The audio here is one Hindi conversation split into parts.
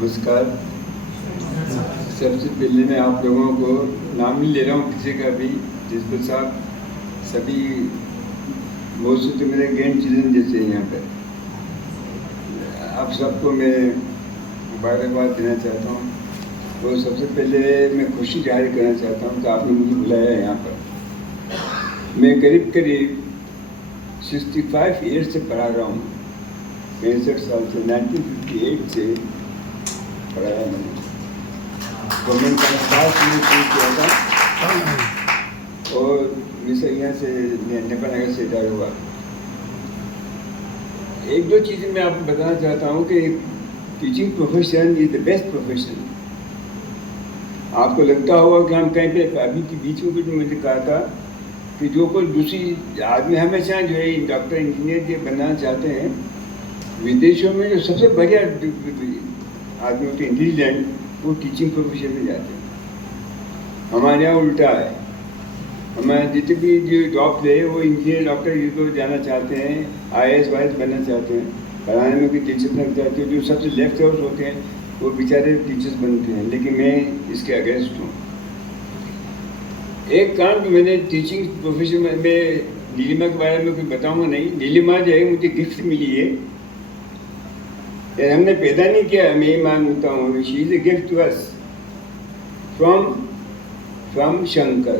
नमस्कार। सबसे पहले मैं आप लोगों को नाम नहीं ले रहा हूँ किसी का भी, जिसको साहब सभी बहुत से तो मेरे ग्रैंड चिल्ड्रन जैसे हैं यहाँ पर। आप सबको मैं मुबारकबाद देना चाहता हूँ और सबसे पहले मैं खुशी जाहिर करना चाहता हूँ कि आपने मुझे बुलाया है यहाँ पर। मैं करीब 65 ईयर्स से पढ़ा रहा हूँ, 65 साल से, 1958 से पढ़ाया मैंने। गवर्नमेंट का क्लास में शुरू किया था और मिसा यहाँ से नेपाल नगर से रिटायर हुआ। एक दो चीज़ें मैं आपको बताना चाहता हूँ कि teaching profession is the best profession. आपको लगता होगा कि हम कहीं पे अभी के बीच में कुछ मुझे कहा था कि जो कोई दूसरी आदमी हमेशा जो है डॉक्टर इंजीनियर ये बनना चाहते हैं, विदेशों में जो सबसे बढ़िया आदमी होते हैं इंटेलिजेंट, वो टीचिंग प्रोफेशन में जाते हैं। हमारे यहाँ उल्टा है, हमारे जितने भी जो जॉब थे वो इंजीनियर डॉक्टर ये को जाना चाहते हैं, IAS वाइस बनना चाहते हैं, पढ़ाने में भी टीचर्स बनना चाहते हैं। जो सबसे लेफ्ट हाउस होते हैं वो बेचारे टीचर्स बनते हैं, लेकिन मैं इसके अगेंस्ट हूँ। एक काम जो मैंने टीचिंग प्रोफेशन में नीलिमा के बारे में कुछ बताऊँगा नहीं। नीलिमा जो है मुझे गिफ्ट मिली है, हमने पैदा नहीं किया, मैं ये मानता हूँ। She is a gift to us from Shankar.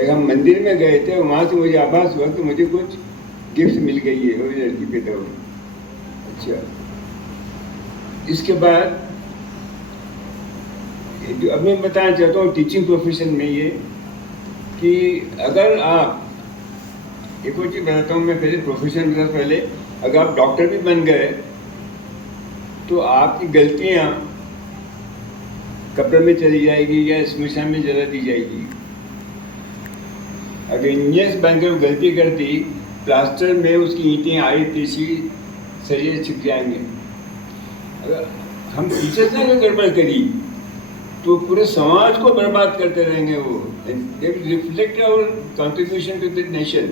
एक हम मंदिर में गए थे, वहाँ से मुझे आभास हुआ कि मुझे कुछ गिफ्ट मिल गई है, वो लड़की पैदा हुई। अच्छा, इसके बाद अब मैं बताना चाहता हूँ टीचिंग प्रोफेशन में ये कि अगर आप, एक और चीज़ बताता हूँ मैं पहले प्रोफेशन से पहले, अगर आप डॉक्टर भी बन गए तो आपकी गलतियाँ कब्र में चली जाएगी या स्मशान में जला दी जाएगी। अगर इंजीनियर्स बनकर गलती करती, प्लास्टर में उसकी ईंटें आई तीसी शरीर छिप जाएंगे। अगर हम टीचर्स ने अगर गड़बड़ करी तो पूरे समाज को बर्बाद करते रहेंगे। वो reflect our contribution to the nation,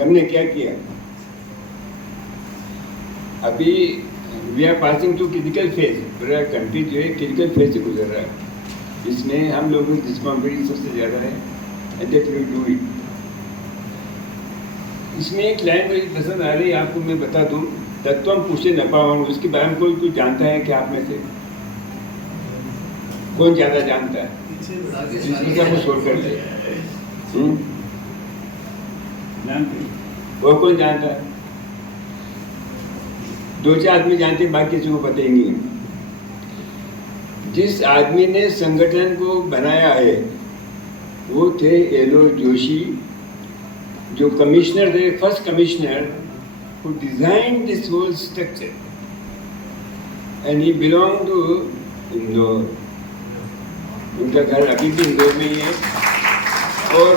हमने क्या किया। अभी we are passing to critical phase, पूरा कंट्री जो है क्रिटिकल फेज से गुजर रहा है। इसमें हम लोगों की रिस्पॉन्सिबिलिटी सबसे ज़्यादा है, and that we do it. इसमें एक लाइन मुझे पसंद आ रही है, आपको मैं बता दूं। तत्वम पूछे न पाऊँ, उसके बारे में कोई जानता है क्या आप में से? कौन ज़्यादा जानता है? को छोड़ कर दे। वो कौन जानता है? 2-4 आदमी जानते हैं, बाकी किसी को पता ही नहीं है। जिस आदमी ने संगठन को बनाया है वो थे एलो जोशी, जो कमिश्नर थे, first commissioner who designed this whole structure, and he belonged to Indore. उनका घर अभी भी इंदौर में ही है और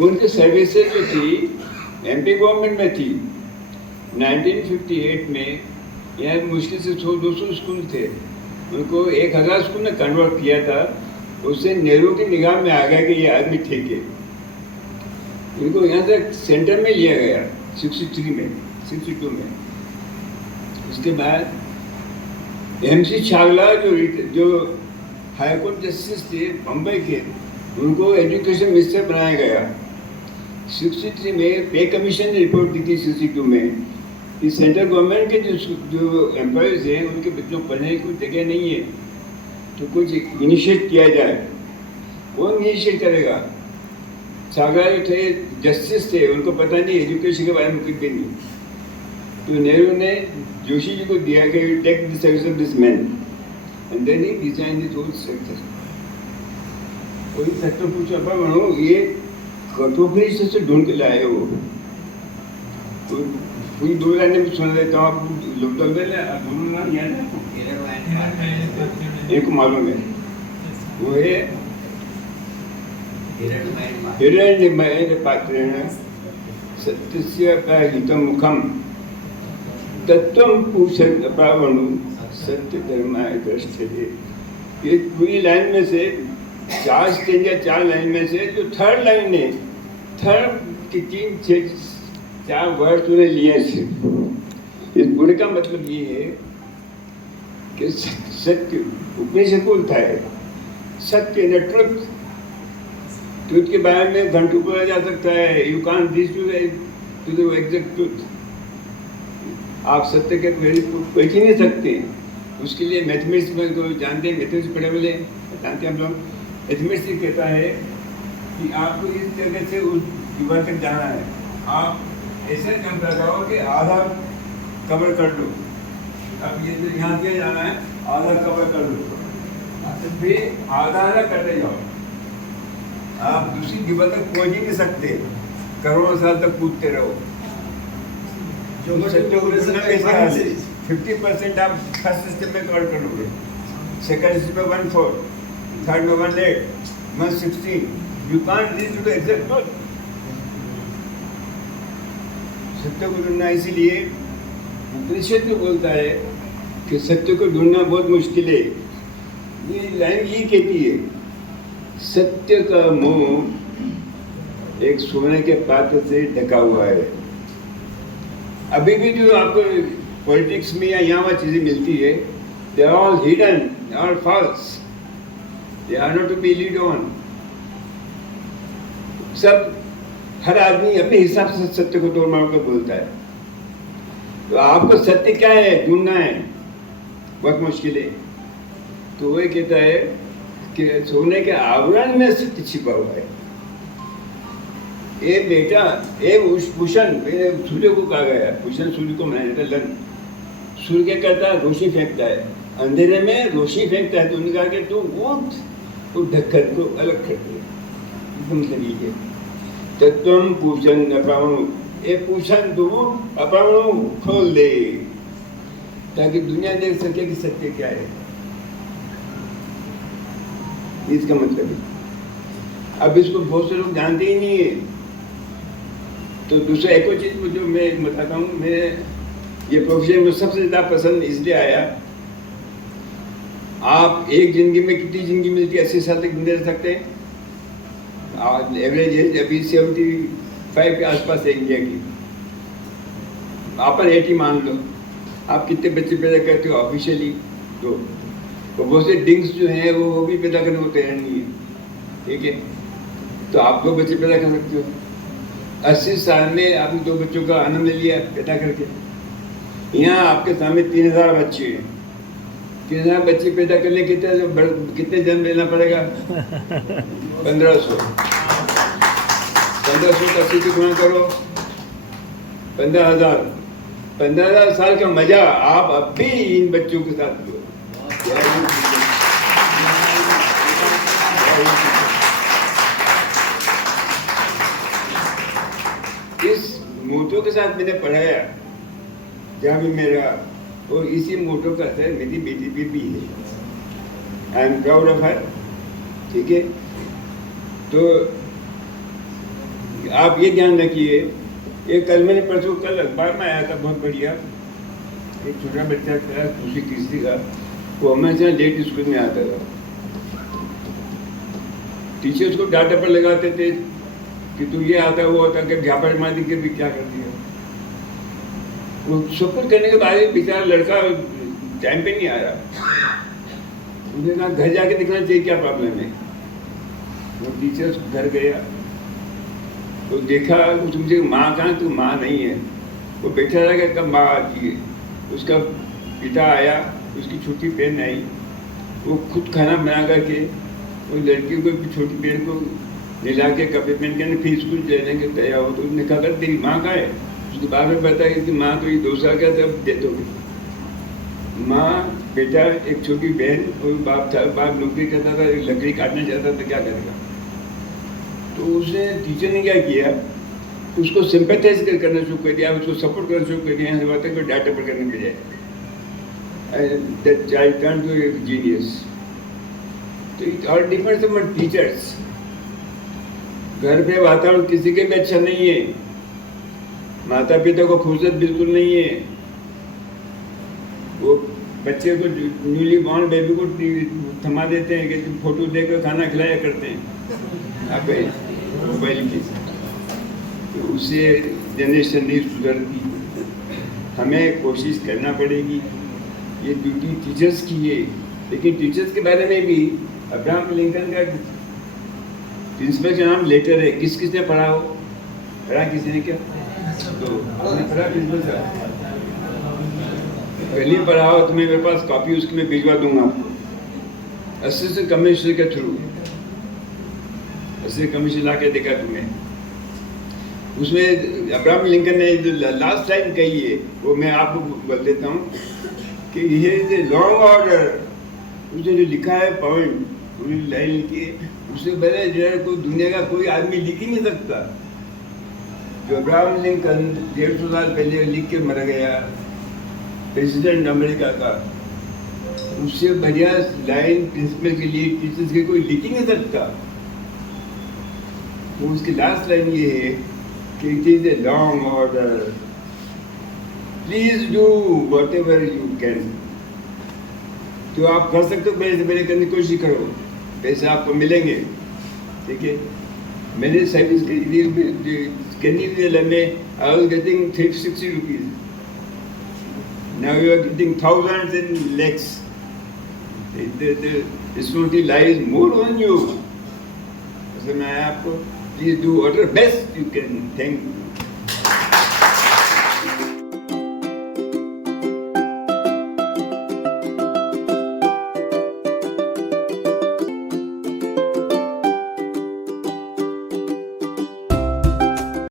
उनकी सर्विसेज जो थी MP गवर्नमेंट में थी। 1958 में यहाँ मुश्किल से 100-200 स्कूल थे, उनको 1000 स्कूल में कन्वर्ट किया था। उससे नेहरू की निगाह में आ गया कि ये आदमी ठीक है। उनको यहाँ से सेंटर में लिया गया 62 में। उसके बाद MC छागला जो हाईकोर्ट जस्टिस थे बम्बई के, उनको एजुकेशन मिनिस्टर बनाया गया। 63 में पे कमीशन ने रिपोर्ट दी थी 62 में कि सेंट्रल गवर्नमेंट के जो एम्प्लॉयज़ हैं उनके बच्चों को पढ़ने की कोई जगह नहीं है, तो कुछ इनिशिएट किया जाए। कौन इनिशिएट करेगा? छागला जो थे जस्टिस थे, उनको पता नहीं एजुकेशन के बारे में कुछ भी नहीं। तो नेहरू ने जोशी जी को दिया कि you take the service of this man, and then he design this whole structure. कोई सेक्टर पूछा पर बनो ये कठोपरी से ढूंढ के लाए वो। पूरी 2 लाइनें भी सुन लेता हूँ, आप लोग तो दोनों नाम याद है? एक मालूम है, वो है हिरण्यमय पात्रेण सत्यस्य हितमुखम तत्वम पूषण अपावणु सत्य धर्माय दृष्टि। ये पूरी लाइन में से 4 स्टेज या 4 लाइन में से जो थर्ड लाइन है, थर्ड की 3-4 वर्ड उन्हें लिए। इस पूरे का मतलब ये है कि सत्य उपनिषद बोलता है, सत्य न ट्रुथ। ट्रुथ के बारे में घंटों बोला जा सकता है, you can't reach to the exact truth. आप सत्य के पहुंच ही नहीं सकते। उसके लिए मैथमेटिक्स में को जानते हैं, मैथमेटिक्स पढ़े वाले जानते हैं हम लोग, मैथमेटिक्स कहता है कि आपको इस जगह से उस दीवार तक जाना है, आप ऐसे जंप लगाओ कि आधा कवर कर लो। अब ये जो यहाँ से जाना है आधा कवर कर लो, तो फिर आधा आधा करते जाओ। आप दूसरी दीवार तक पहुंच ही नहीं सकते, करोड़ों साल तक कूदते रहो। जो सत्य को 50% आप फर्स्ट स्टेप में कवर कर लोगे, सेकंड स्टेप में 1/4, थर्ड में 1/8, 1/16। You can't reach to the exact truth. सत्य को ढूंढना, इसीलिए उपनिषद में बोलता है कि सत्य को ढूंढना बहुत मुश्किल है। ये लाइन ये कहती है, सत्य का मुंह एक सोने के पात्र से ढका हुआ है। अभी भी जो आपको पॉलिटिक्स में या यहाँ वहाँ चीजें मिलती है, they are all hidden, they are false, they are not to be lead on. सब हर आदमी अपने हिसाब से सत्य को तोड़ मार कर बोलता है। तो आपको सत्य क्या है ढूंढना है, बहुत मुश्किल है। तो वह कहता है कि सोने के आवरण में सत्य छिपा हुआ है। ये बेटा, ये भूषण सूर्य को कहा गया, भूषण सूर्य को मनाया जाता है। लन सूर्य क्या करता है, रोशनी फेंकता है, अंधेरे में रोशनी फेंकता है। तो उन्होंने कहा कि तू उठ, तो ढक्कन को अलग कर दे। मतलब ये तत्वम पूषण अपावणु, ये पूषण तू अपावणु खोल दे, ताकि दुनिया देख सके कि सत्य क्या है। इसका मतलब है। अब इसको बहुत से लोग जानते ही नहीं है। तो दूसरा एक और चीज जो मैं बताता हूँ, मैं ये प्रोफेशन में सबसे ज़्यादा पसंद इसलिए आया, आप एक जिंदगी में कितनी जिंदगी मिलती है, 80 साल तक जिंदे रह सकते हैं। एवरेज एज अभी 75 के आसपास है इंडिया की। आप 80 मान लो। आप कितने बच्चे पैदा करते हो ऑफिशियली? तो बहुत से डिंग्स जो हैं वो भी पैदा करने को तैयार नहीं है, ठीक है। तो आप 2 बच्चे पैदा कर सकते हो। 80 साल में आपने 2 बच्चों का आनंद लिया पैदा करके। यहाँ आपके सामने 3000 बच्चे हैं। 3000 बच्चे पैदा करने कितने जन्म लेना पड़ेगा? 1500। 1500 का 80 से गुणा करो, 15,000। 15,000 साल का मजा आप अब भी इन बच्चों के साथ लो। इस मोटो के साथ मैंने पढ़ाया जहाँ भी मेरा, और इसी मोटो का असर मेरी बेटी पे भी है। I am proud of her, ठीक है। तो आप ये ध्यान रखिए, ये कल मैंने परसों कल अखबार में आया था, बहुत बढ़िया। एक छोटा बच्चा था, दूसरी तीसरी का, वो हमेशा लेट स्कूल में आता था। टीचर्स को डांट पर लगाते थे कि तू ये आता वो आता, कि झापड़ मार दी, भी क्या कर दिया। वो सब कुछ करने के बाद बेचारा लड़का टाइम पे नहीं आ रहा। उन्हें कहा घर जाके दिखना चाहिए क्या प्रॉब्लम है। वो टीचर्स घर गया, तो देखा तुमसे माँ कहाँ, तो माँ नहीं है। वो बैठा रहा कि कब माँ आती है। उसका पिता आया, उसकी छोटी बहन आई, वो खुद खाना बना करके उस लड़की को, छोटी बहन को मिला के कपड़े पहन के फिर स्कूल जाने के तैयार हो। तो उसने कहा कर तेरी माँ कहाँ है? उसके बाद में बताया कि माँ तो ये 2 साल का तब दे दोगे। माँ, बेटा, एक छोटी बहन और बाप था। बाप नौकरी करता था, लकड़ी काटने जाता था, क्या करेगा। तो उसने टीचर ने क्या किया, उसको सिंपैथाइज करना शुरू कर दिया, उसको सपोर्ट करना शुरू कर दिया। यहाँ से डाटा पर करने के जाए, that child turn to a genius. तो it all depends on teachers. घर पे वातावरण किसी के भी अच्छा नहीं है, माता पिता को फुर्सत बिल्कुल नहीं है। वो बच्चे को, न्यूली बॉर्न बेबी को थमा देते हैं कि तुम फोटो देखकर खाना खिलाया करते हैं आप मोबाइल की। तो उससे जनरेशन नहीं सुधरती। हमें कोशिश करना पड़ेगी ये ड्यूटी टीचर्स की है। लेकिन टीचर्स के बारे में भी अब्राहम लिंकन का प्रिंसिपल का नाम लेटर है। किसने पढ़ा हो? पढ़ा किसी ने क्या? तो आपने पढ़ा प्रिंसिपल का? पहले पढ़ा हो तो मैं मेरे पास कॉपी उसकी मैं भिजवा दूंगा आपको, असिस्टेंट कमिश्नर के थ्रू। असिस्टेंट कमिश्नर ला के देखा तुम्हें। उसमें अब्राहम लिंकन ने जो लास्ट लाइन कही है वो मैं आपको बोल देता हूँ कि ये लॉन्ग ऑर्डर, उसने जो लिखा है पॉइंट पूरी लाइन लिखी है, उससे पहले जो है कोई दुनिया का कोई आदमी लिख ही नहीं सकता। जो अब्राहम लिंकन 150 साल पहले लिख के मर गया, प्रेसिडेंट अमेरिका का, उससे बढ़िया लाइन प्रिंसिपल के लिए टीचर्स के कोई लिख ही नहीं सकता। तो उसकी लास्ट लाइन ये है कि it is a long order, please do what ever you can. तो आप कर सकते हो, मेरे करने की कोशिश करो, पैसे आपको मिलेंगे, ठीक है। मैंने सर्विस कैंडीडेट में I was getting 360 rupees, now you are getting thousands and lakhs. The responsibility lies more on you. So मैं आपको please do what ever best you can. Thank you.